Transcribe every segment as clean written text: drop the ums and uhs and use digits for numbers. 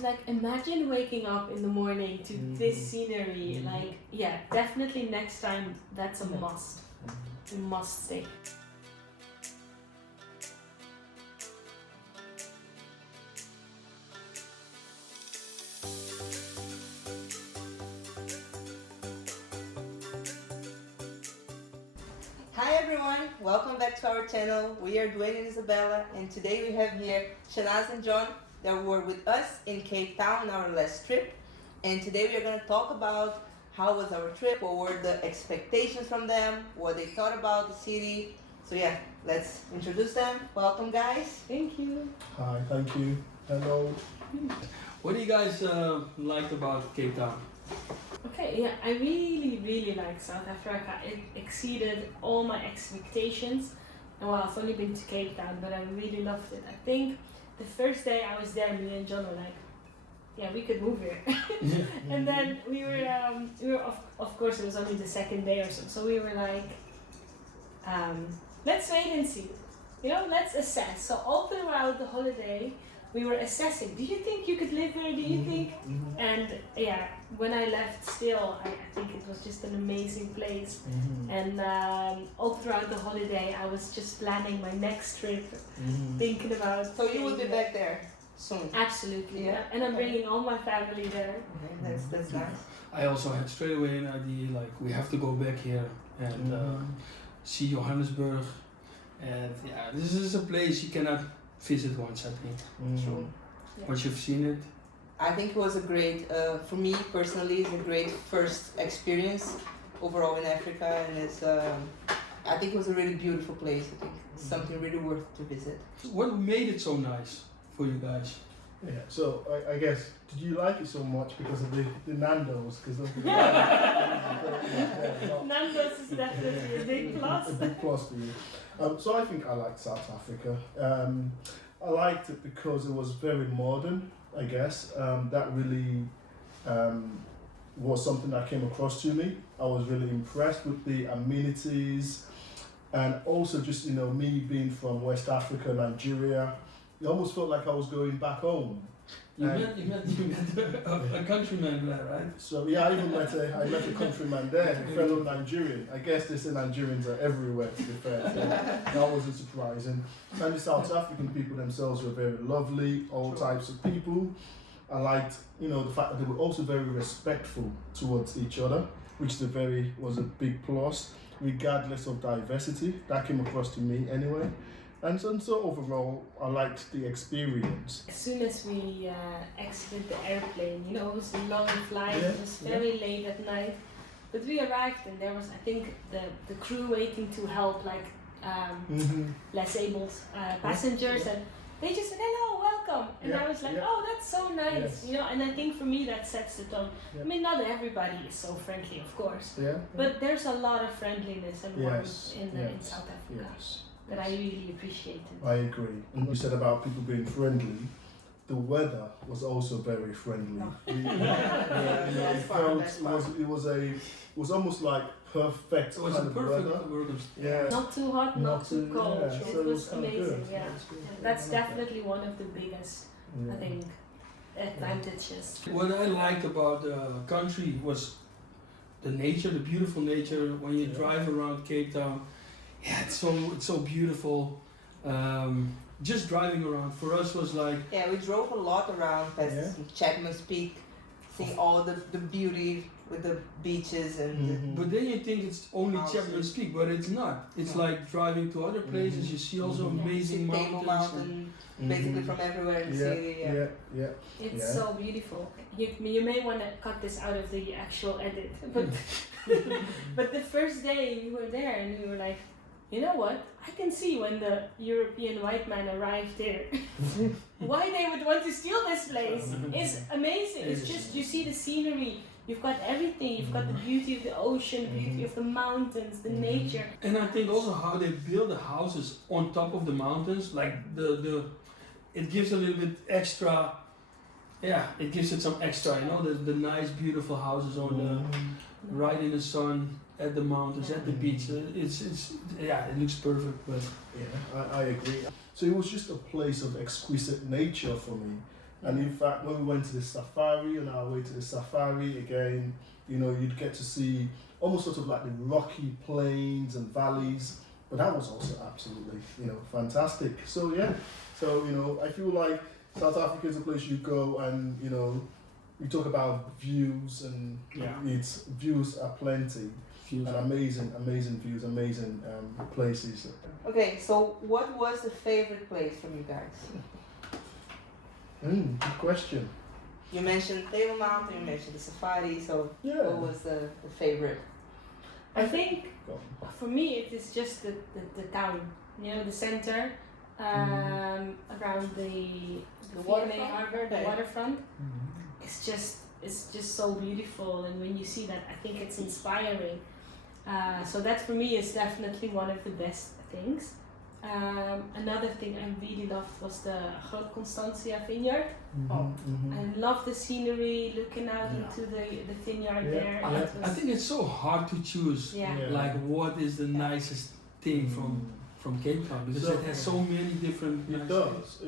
was like, imagine waking up in the morning to this scenery. Like, yeah, definitely next time, that's a must. A must stay. Hi everyone, welcome back to our channel. We are Dwayne and Isabella, and today we have here Chanaz and John that were with us in Cape Town, our last trip. And today we are going to talk about how was our trip, what were the expectations from them, what they thought about the city. So yeah, let's introduce them. Welcome guys. Thank you. Hi, thank you. Hello. What do you guys like about Cape Town? Okay, yeah, I really like South Africa. It exceeded all my expectations. And well, I've only been to Cape Town, but I really loved it. I think the first day I was there, me and John were like, yeah, we could move here. And then we were of course, it was only the second day or so. So we were like, let's wait and see. Let's assess. So all throughout the holiday, we were assessing. Do you think you could live here? Do you think? And yeah, when I left, still, I think it was just an amazing place. And all throughout the holiday, I was just planning my next trip, thinking about. So you will be back there soon? Absolutely, yeah. And I'm bringing all my family there. That's nice. I also had straight away an idea, like, we have to go back here and see Johannesburg. And yeah, this is a place you cannot visit once, I think. True. Yeah. Once you've seen it. I think it was a great, for me personally, it's a great first experience overall in Africa, and it's, I think it was a really beautiful place. I think it's something really worth to visit. What made it so nice for you guys? Yeah, so I guess, did you like it so much because of the Nando's? Because Nando's is definitely a big plus. A big plus for you. So I think I liked South Africa. I liked it because it was very modern, I guess. That really was something that came across to me. I was really impressed with the amenities, and also just, me being from West Africa, Nigeria, it almost felt like I was going back home. You met a countryman there, right? So yeah, I met a countryman there, a fellow Nigerian. I guess they say Nigerians are everywhere, to be fair. So that wasn't surprising. And the South African people themselves were very lovely, all types of people. I liked, the fact that they were also very respectful towards each other, which was a big plus, regardless of diversity. That came across to me anyway. And so overall, I liked the experience. As soon as we exited the airplane, it was a long flight, it was very late at night. But we arrived and there was, I think, the crew waiting to help, like, less abled passengers. And they just said, hello, welcome. And I was like, oh, that's so nice. And I think for me that sets the tone. I mean, not everybody is so friendly, of course. But there's a lot of friendliness and warmth in South Africa. That I really appreciated. I agree. And you said about people being friendly. The weather was also very friendly. It was almost like perfect. It was kind a of perfect weather. Yeah. Not too hot, not too cold. Yeah, It so was amazing. good. Yeah. That's definitely one of the biggest, I think, advantages. What I liked about the country was the nature, the beautiful nature. When you drive around Cape Town, it's so beautiful. Just driving around for us was like. Yeah, we drove a lot around past Chapman's Peak, seeing all the beauty with the beaches and. But then you think it's only Chapman's Peak, but it's not. It's like driving to other places. You see also amazing mountains. Mountain, basically from everywhere in the city. It's so beautiful. You may want to cut this out of the actual edit, but the first day we were there and we were like, you know what? I can see when the European white man arrived here. Why they would want to steal this place is amazing. It's just, you see the scenery, you've got everything. You've got the beauty of the ocean, the beauty of the mountains, the nature. And I think also how they build the houses on top of the mountains, like it gives a little bit extra. Yeah, it gives it some extra, the nice, beautiful houses on the right in the sun. At the mountains, at the beach, it looks perfect. But I agree. So it was just a place of exquisite nature for me. And in fact, when we went to the safari, on our way to the safari again, you know, you'd get to see almost sort of like the rocky plains and valleys, but that was also absolutely, you know, fantastic. So yeah, so you know, I feel like South Africa is a place you go and, you know, we talk about views and its views are plenty and amazing views, amazing places. Okay, so what was the favorite place from you guys? Good question. You mentioned Table Mountain, you mentioned the safari, so what was the favorite? I think for me it is just the town, you know, the center, around the waterfront, harbor, the waterfront. It's just so beautiful, and when you see that, I think it's inspiring. So that for me is definitely one of the best things. Another thing I really loved was the Groot Constantia vineyard. I love the scenery, looking out into the vineyard there. I think it's so hard to choose like what is the nicest thing from Cape Town, because it has so many different It does.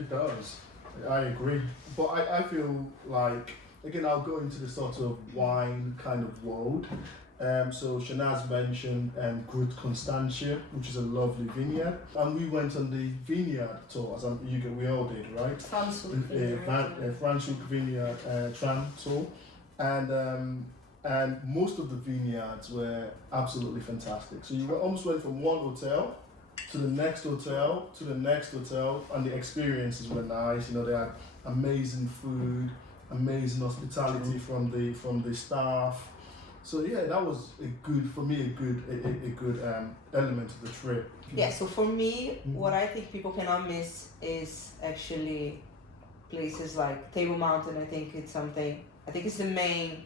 I agree. But I feel like, again, I'll go into the sort of wine kind of world. So Chanaz mentioned Groot Constantia, which is a lovely vineyard, and we went on the vineyard tour, as we all did, right? Franschhoek Vineyard tram tour, and most of the vineyards were absolutely fantastic. So you almost went from one hotel to the next hotel to the next hotel, and the experiences were nice. You know, they had amazing food, amazing hospitality from the staff. So yeah, that was a good element of the trip. Yeah, so for me, what I think people cannot miss is actually places like Table Mountain. I think it's the main,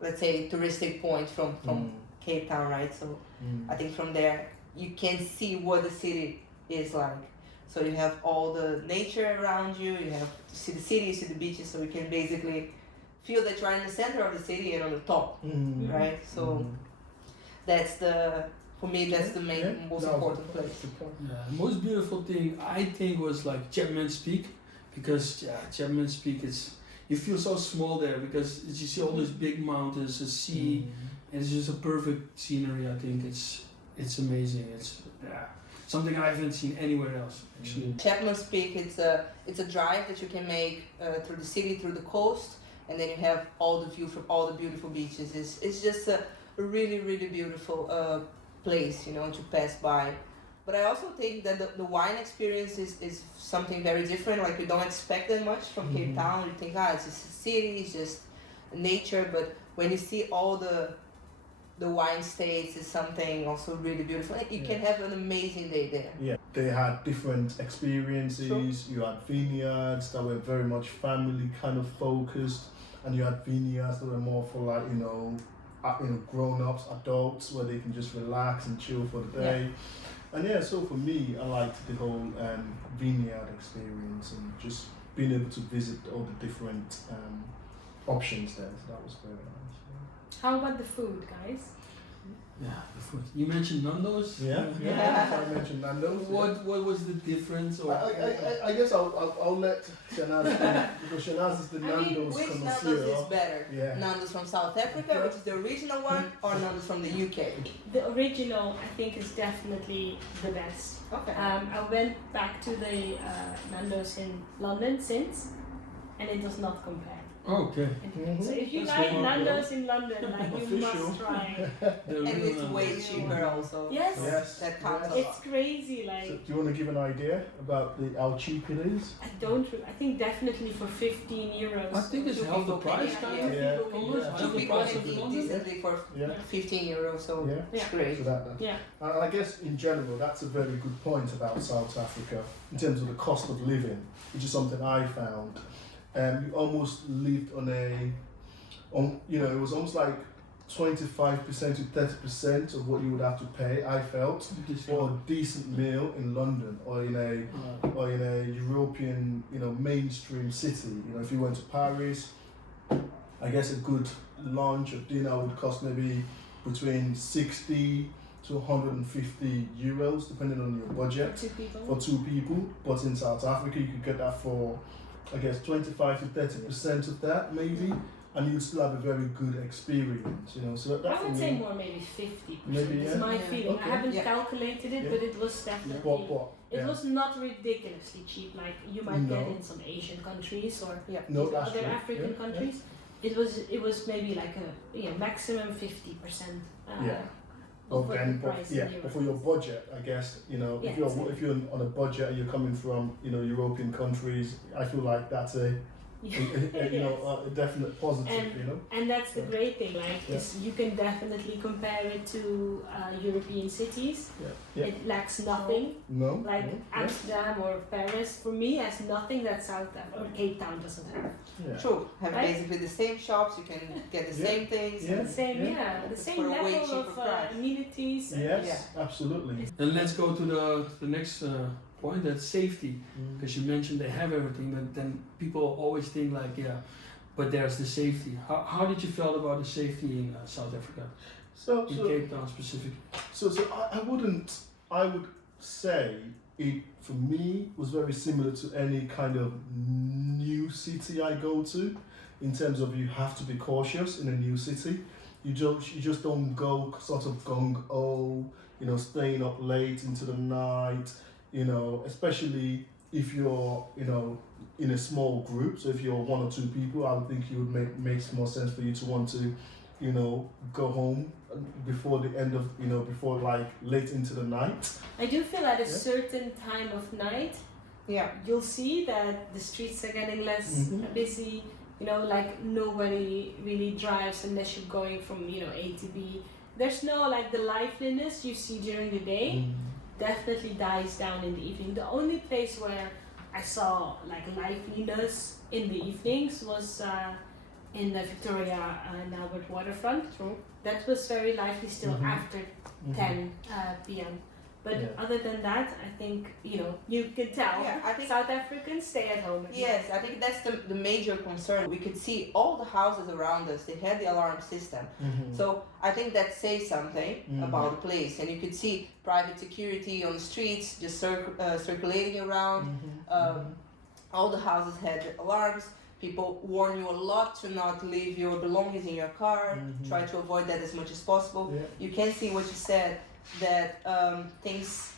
let's say, touristic point from Cape Town, right? So I think from there you can see what the city is like. So you have all the nature around you, you see the city, you see the beaches, so you can basically feel that you're in the center of the city and on the top, right? So that's the most important place. Yeah, the most beautiful thing I think was like Chapman's Peak, because Chapman's Peak you feel so small there because you see all these big mountains, the sea, and it's just a perfect scenery. I think it's amazing. It's something I haven't seen anywhere else actually. Chapman's Peak, it's a drive that you can make through the city, through the coast. And then you have all the view from all the beautiful beaches. It's just a really, really beautiful place, you know, to pass by. But I also think that the wine experience is something very different. Like, you don't expect that much from Cape Town. You think, it's just a city, it's just nature. But when you see all the wine states, it's something also really beautiful. And you can have an amazing day there. Yeah, they had different experiences. Sure. You had vineyards that were very much family kind of focused. And you had vineyards that were more for like, you know, grown-ups, adults, where they can just relax and chill for the day. And so for me, I liked the whole vineyard experience and just being able to visit all the different options there. So that was very nice. How about the food, guys? Yeah, the food. You mentioned Nando's. Yeah. I mentioned Nando's. What was the difference? Or I guess I'll let Chanaz speak, because Chanaz is the Nando's which connoisseur. Nando's is better? Yeah. Nando's from South Africa, which is the original one, or Nando's from the UK? The original, I think, is definitely the best. Okay. I went back to the Nando's in London since, and it does not compare. Okay. So if you like Nando's in London, like, you must try. And it's way cheaper also. Yes. That counts. It's crazy. Like. So do you want to give an idea about how cheap it is? I think definitely for 15 euros. I think it's half the price, kind of. Two people can eat decently for 15 euros, so it's great. So and I guess in general, that's a very good point about South Africa in terms of the cost of living, which is something I found. You almost lived it was almost like 25% to 30% of what you would have to pay, I felt, for a decent meal in London or in a European, mainstream city. If you went to Paris, I guess a good lunch or dinner would cost maybe between 60 to 150 euros, depending on your budget. For two people. But in South Africa, you could get that for I guess 25 to 30% of that maybe, and you'd still have a very good experience, you know. So that I for would me, say more maybe 50%. Maybe, It's yeah. my Yeah. feeling. Okay. I haven't Yeah. calculated it, Yeah. but it was definitely. It yeah. was not ridiculously cheap, like you might get No. in some Asian countries or No, even that's other true. African Yeah, countries. It was maybe like a maximum 50%. Yeah. Of But what then, the price yeah, in but euros for your is. budget, I guess, you know, Yeah, if you're on a budget and you're coming from, you know, European countries, I feel like that's a you know, a definite positive, you know. And that's the Yeah. great thing, like, Yeah. is you can definitely compare it to European cities. Yeah. It lacks nothing. No. Like no, Amsterdam or Paris, for me, has nothing that South or Cape Town doesn't have. Yeah. True. Have Right? basically the same shops. You can get the Yeah. same things. Yeah. The same, the It's same for a way level cheaper of price. amenities. Yes, Yeah. absolutely. And let's go to the next point, that's safety. Because you mentioned they have everything, but then people always think like, yeah, but there's the safety. How did you feel about the safety in South Africa, in Cape Town specifically? So I would say it for me was very similar to any kind of new city I go to, in terms of you have to be cautious in a new city. You just don't go sort of gung-ho, you know, staying up late into the night, you know, especially if you're, you know, in a small group. So if you're one or two people, I would think it would makes more sense for you to want to, you know, go home before the end of, you know, before like late into the night. I do feel at a Yeah. certain time of night, Yeah. you'll see that the streets are getting less Mhm. busy. You know, like nobody really drives unless you're going from, you know, A to B. There's no like the liveliness you see during the day definitely dies down in the evening. The only place where I saw like liveliness in the evenings was in the Victoria and Albert waterfront. True. That was very lively still Mhm. after Mhm. 10 p.m. But Yeah. other than that, I think, you know, you can tell Yeah, I think- South Africans stay at home. at Yes, night. I think that's the major concern. We could see all the houses around us. They had the alarm system. Mhm. So I think that says something Mhm. about the place. And you could see private security on the streets just circulating around. Mhm. All the houses had alarms. People warn you a lot to not leave your belongings in your car. Mhm. Try to avoid that as much as possible. Yeah. You can see what you said, that things,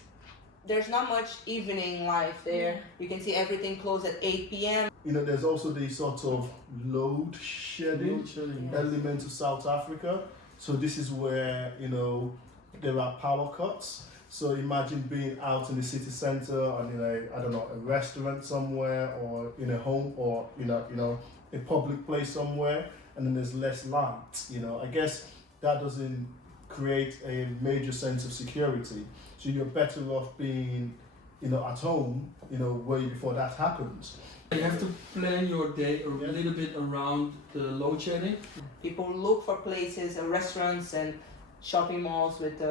there's not much evening life there. Yeah. You can see everything closed at 8 p.m. You know, there's also the sort of load shedding Load shedding. element of South Africa. So this is where, you know, there are power cuts. So imagine being out in the city center and in a, I don't know, a restaurant somewhere, or in a home, or you know, a public place somewhere, and then there's less light. You know, I guess that doesn't create a major sense of security. So you're better off being, you know, at home, you know, way before that happens. You have to plan your day a Yeah. little bit around the load shedding. People look for places, restaurants and shopping malls with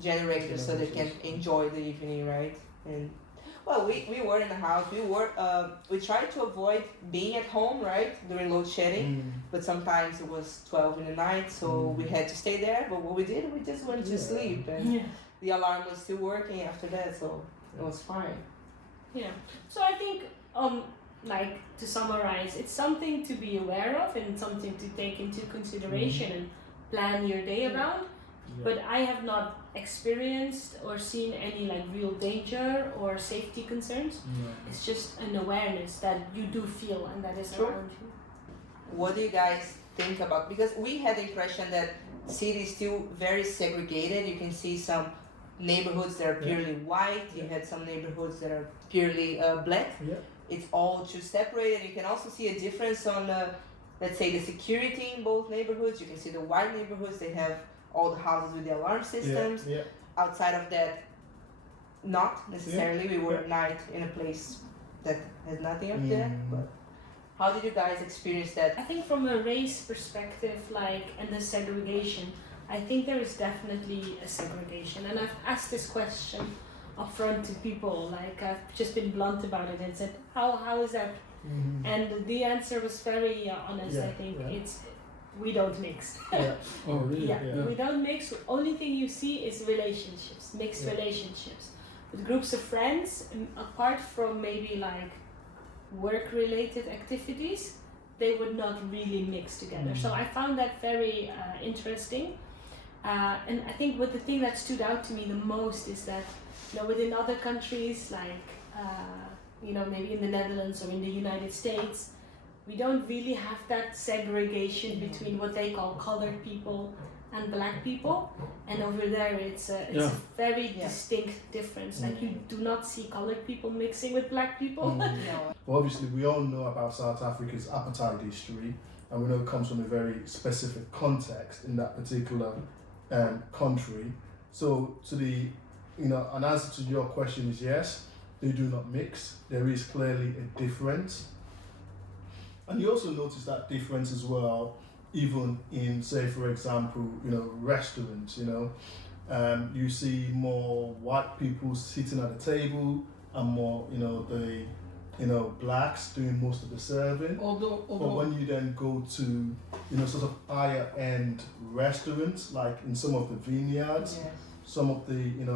generators so they can enjoy the evening, right? And well, we were in the house. We tried to avoid being at home, right, during load shedding. But sometimes it was 12 in the night, so we had to stay there. But what we did, we just went to Yeah. sleep, and Yeah. the alarm was still working after that, so it was fine. Yeah. So I think, like to summarize, it's something to be aware of and something to take into consideration and plan your day around. But I have not experienced or seen any like real danger or safety concerns. It's just an awareness that you do feel and that is Sure. around you. What do you guys think about? Because we had the impression that city is still very segregated. You can see some neighborhoods that are purely white. You had some neighborhoods that are purely black. Yeah. It's all just separated. You can also see a difference on, let's say, the security in both neighborhoods. You can see the white neighborhoods, they have all the houses with the alarm systems. Yeah. Outside of that, not necessarily. We were at night in a place that has nothing up there. But how did you guys experience that? I think from a race perspective, like, and the segregation, I think there is definitely a segregation. And I've asked this question upfront to people, like I've just been blunt about it and said, how is that? And the answer was very honest. Yeah, I think yeah. it's, we don't mix. Yeah. Oh, really? Yeah, Yeah. we don't mix. Only thing you see is relationships, mixed Yeah. relationships with groups of friends. Apart from maybe like work-related activities, they would not really mix together. So I found that very interesting. And I think the thing that stood out to me the most is that, within other countries like, maybe in the Netherlands or in the United States, we don't really have that segregation between what they call colored people and black people, and over there it's a very distinct difference. Like you do not see colored people mixing with black people. Well, obviously we all know about South Africa's apartheid history, and we know it comes from a very specific context in that particular country. So an answer to your question is yes, they do not mix. There is clearly a difference. And you also notice that difference as well, even in, say, for example, restaurants, you see more white people sitting at the table and more, blacks doing most of the serving. Although But when you then go to, sort of higher end restaurants, like in some of the vineyards, some of the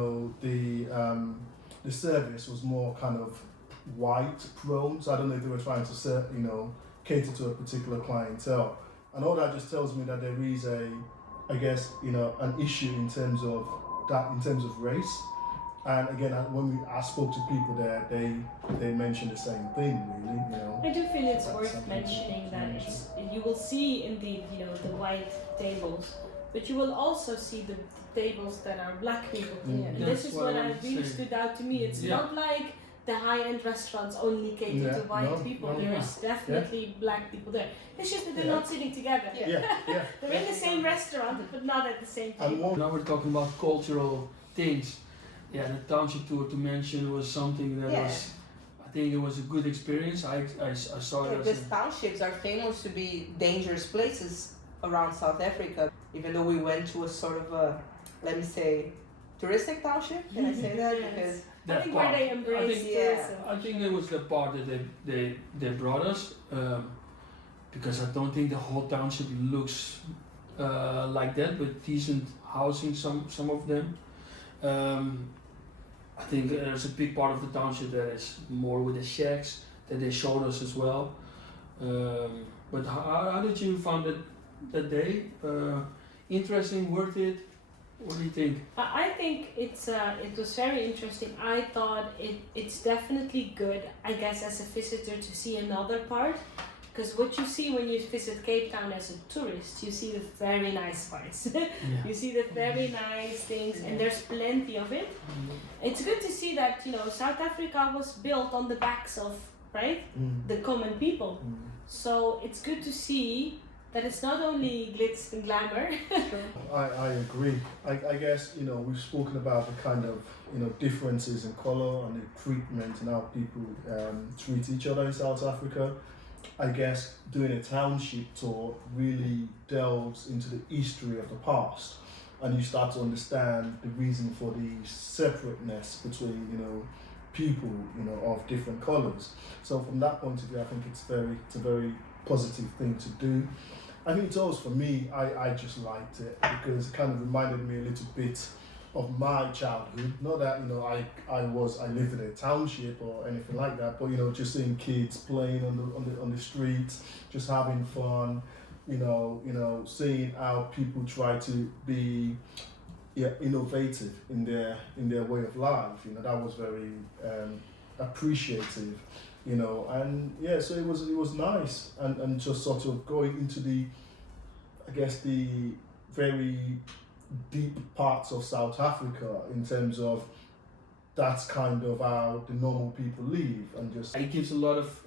service was more kind of white prone. So I don't know if they were trying to, cater to a particular clientele. And all that just tells me that there is an issue in terms of race. And again, when I spoke to people there, they mentioned the same thing, really. I do feel it's worth mentioning that you will see indeed, the white tables, but you will also see the tables that are black people. And this is what really stood out to me. It's not like the high-end restaurants only cater to white people. There is definitely black people there. It's just that they're not sitting together. They're in the same restaurant, but not at the same table. Now we're talking about cultural things. Yeah, the Township tour to mention was something that was, I think it was a good experience. I saw it. Because townships are famous to be dangerous places around South Africa. Even though we went to a sort of a, let me say, touristic township. Can I say that? Because I think where they embrace tourism. I think it was the part that they brought us, because I don't think the whole township looks like that, with decent housing, some of them. I think there's a big part of the township that is more with the shacks that they showed us as well. But how did you find that day? Interesting, worth it? What do you think? I think it was very interesting. I thought it's definitely good, I guess, as a visitor to see another part. Because what you see when you visit Cape Town as a tourist, you see the very nice parts. You see the very nice things, and there's plenty of it. It's good to see that, South Africa was built on the backs of, the common people. So it's good to see that it's not only glitz and glamour. I agree. I guess, we've spoken about the kind of, differences in colour and the treatment and how people treat each other in South Africa. I guess doing a township tour really delves into the history of the past, and you start to understand the reason for the separateness between, people, of different colours. So from that point of view, I think it's a very positive thing to do. I think it's also, for me, I just liked it because it kind of reminded me a little bit of my childhood. Not that I lived in a township or anything like that, but just seeing kids playing on the streets, just having fun. Seeing how people try to be innovative in their way of life. That was very appreciative. And so it was nice, and just sort of going into the very deep parts of South Africa in terms of that's kind of how the normal people live, and just it gives a lot of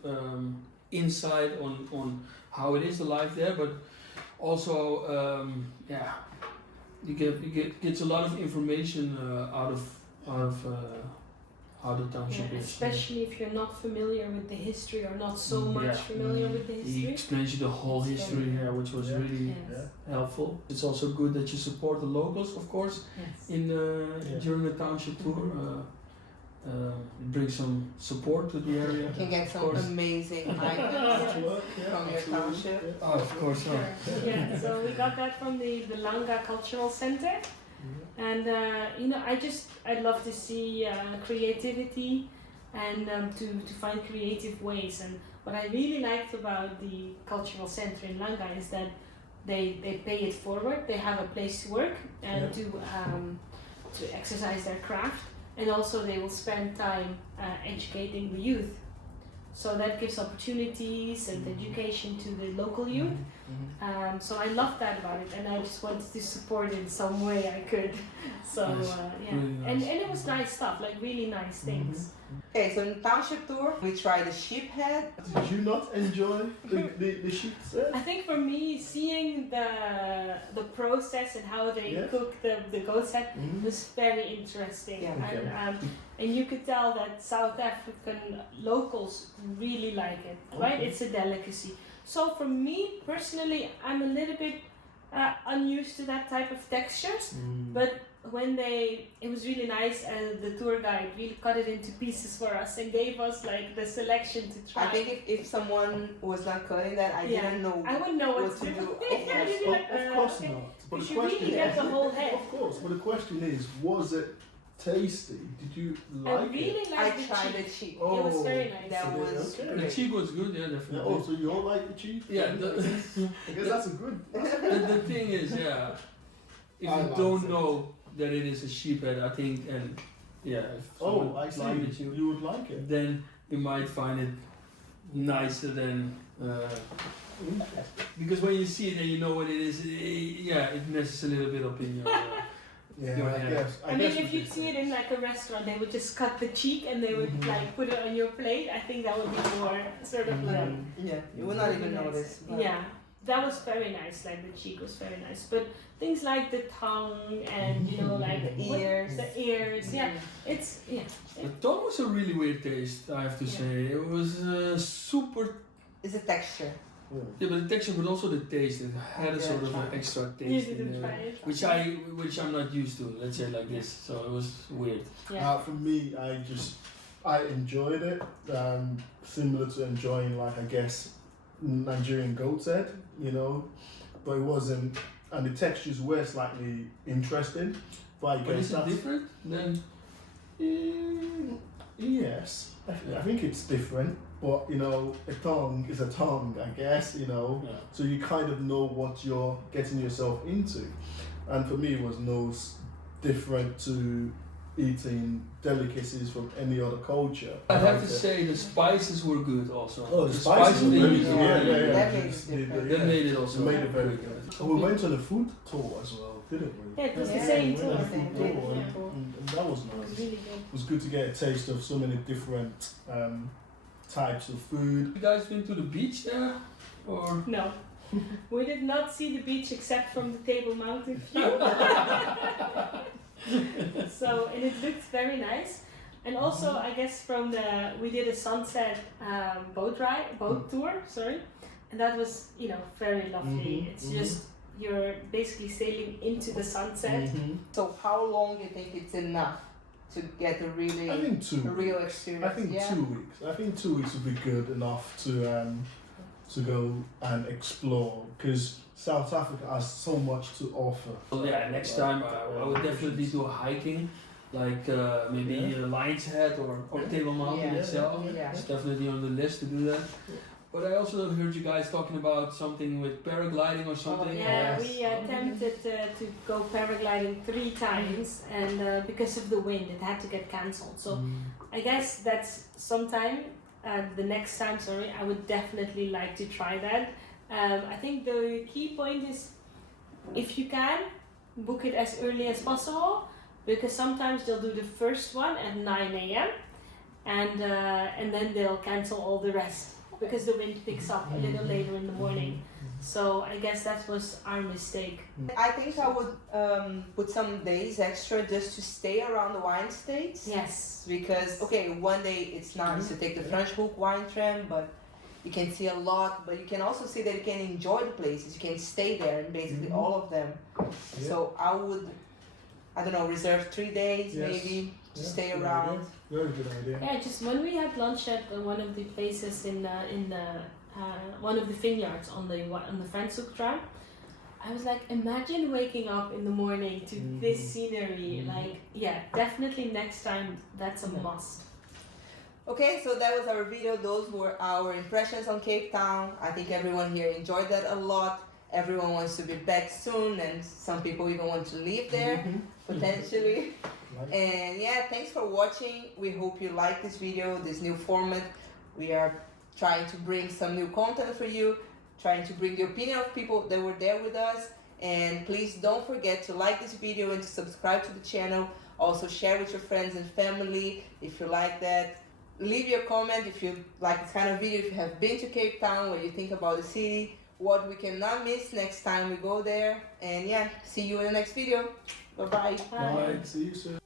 insight on how it is the life there, but also you gets a lot of information out of how the township is. Especially if you're not familiar with the history or not so much familiar with the history. He explains you the whole history here, which was really helpful. It's also good that you support the locals, of course, during the township tour. It brings some support to the area. You can get some amazing items from your township. Oh, of course. So we got that from the Langa Cultural Center. And I'd love to see creativity and to find creative ways. And what I really liked about the cultural center in Langa is that they pay it forward. They have a place to work and to exercise their craft, and also they will spend time educating the youth. So that gives opportunities and education to the local youth. So I love that about it, and I just wanted to support it in some way I could. So Nice. yeah, Really nice. and it was nice stuff, like really nice things. Okay, so in the Township tour, we tried the sheep head. Did you not enjoy the sheep's head? I think for me, seeing the process and how they Yeah. cook the goat's head was very interesting. Yeah. Okay. And you could tell that South African locals really like it, right? Okay. It's a delicacy. So for me personally, I'm a little bit unused to that type of textures, but when it was really nice, the tour guide really cut it into pieces for us and gave us like the selection to try. I think if someone was not cutting that, I didn't know I wouldn't know what to to do. do. Yeah, you'd be like, Of course okay. not. But You the should question really get the whole head. Of course, but the question is, was it tasty? Did you I like really it? I liked the tried cheek. the cheek. Oh, It was very nice. That so was okay. The great. cheek was good, yeah, Yeah, definitely. oh, so you all like the cheese? Yeah, I guess that's a good. the thing is, yeah, if I you like don't it. know that it is a sheep head, I think, and yeah, if Oh, someone I see. blinded you, You would like it. then you might find it nicer than. Because when you see it and you know what it is, it messes a little bit up in your. Yeah, Your I head. guess. I mean, guess if you see it in like a restaurant, they would just cut the cheek and they would like put it on your plate. I think that would be more sort of like. Yeah, you would not even nice. notice. but- Yeah, that was very nice. Like the cheek was very nice, but things like the tongue and you know like The what- ears. the ears. Yeah, it's The tongue was a really weird taste, I have to Yeah. say. It was super. It's a texture. Yeah, but the texture, but also the taste. It had a Yeah, sort of try. an extra You taste in didn't there, try it. which I'm not used to. Let's say like this. So it was weird. Yeah. For me, I enjoyed it. Similar to enjoying, like, I guess, Nigerian goat's head, you know, but it wasn't, and the textures were slightly interesting. But I But guess is it that's different than? yes, I think it's different. But you know, a tongue is a tongue, I guess. You know, Yeah. so you kind of know what you're getting yourself into. And for me, it was different to eating delicacies from any other culture. I have Like to say the spices were good also. Oh, the spices were they really used good. were Yeah, really yeah, good. That yeah. made it different. That made it also It made it very really good. And we went on a food tour as well, didn't we? Yeah, it was Yeah, the same we went on tour. a food Yeah. tour, Yeah. and that was It was nice. really good. It was good to get a taste of so many different types of food. You guys been to the beach there, or? No. We did not see the beach except from the Table Mountain view. So, and it looked very nice. And also, I guess we did a sunset boat tour, sorry. And that was, very lovely. Mhm, It's mhm. just, you're basically sailing into the sunset. So how long do you think it's enough to get a really I think 2 a weeks. real experience? I think yeah? 2 weeks. I think 2 weeks would be good enough to go and explore, because South Africa has so much to offer. Well, yeah, next time I would definitely do a hiking, like maybe Lion's Head or Table Mountain Yeah. itself. Yeah. It's definitely on the list to do that. But I also heard you guys talking about something with paragliding or something. Yeah, Yes. we attempted to go paragliding 3 times, and because of the wind, it had to get cancelled. So I guess that's sometime, the next time, I would definitely like to try that. I think the key point is, if you can, book it as early as possible, because sometimes they'll do the first one at 9 a.m. and then they'll cancel all the rest because the wind picks up a little later in the morning. So I guess that was our mistake. I think I would put some days extra just to stay around the wine states. Yes. Because one day it's nice to take the French Hook wine tram, but you can see a lot. But you can also see that you can enjoy the places. You can stay there in basically all of them. Yeah. So I would, reserve 3 days Yes. maybe to Yeah, stay good around. idea. Very good idea. Yeah, just when we had lunch at one of the places in one of the vineyards on the French Hook tram, I was like, imagine waking up in the morning to this scenery. Like, yeah, definitely next time that's a must. Okay, so that was our video. Those were our impressions on Cape Town. I think everyone here enjoyed that a lot. Everyone wants to be back soon, and some people even want to live there, potentially. And yeah, thanks for watching. We hope you like this video, this new format. We are trying to bring some new content for you, trying to bring the opinion of people that were there with us. And please don't forget to like this video and to subscribe to the channel. Also share with your friends and family if you like that. Leave your comment if you like this kind of video, if you have been to Cape Town, what you think about the city, what we cannot miss next time we go there. And yeah, see you in the next video. Bye-bye. Bye. See you soon.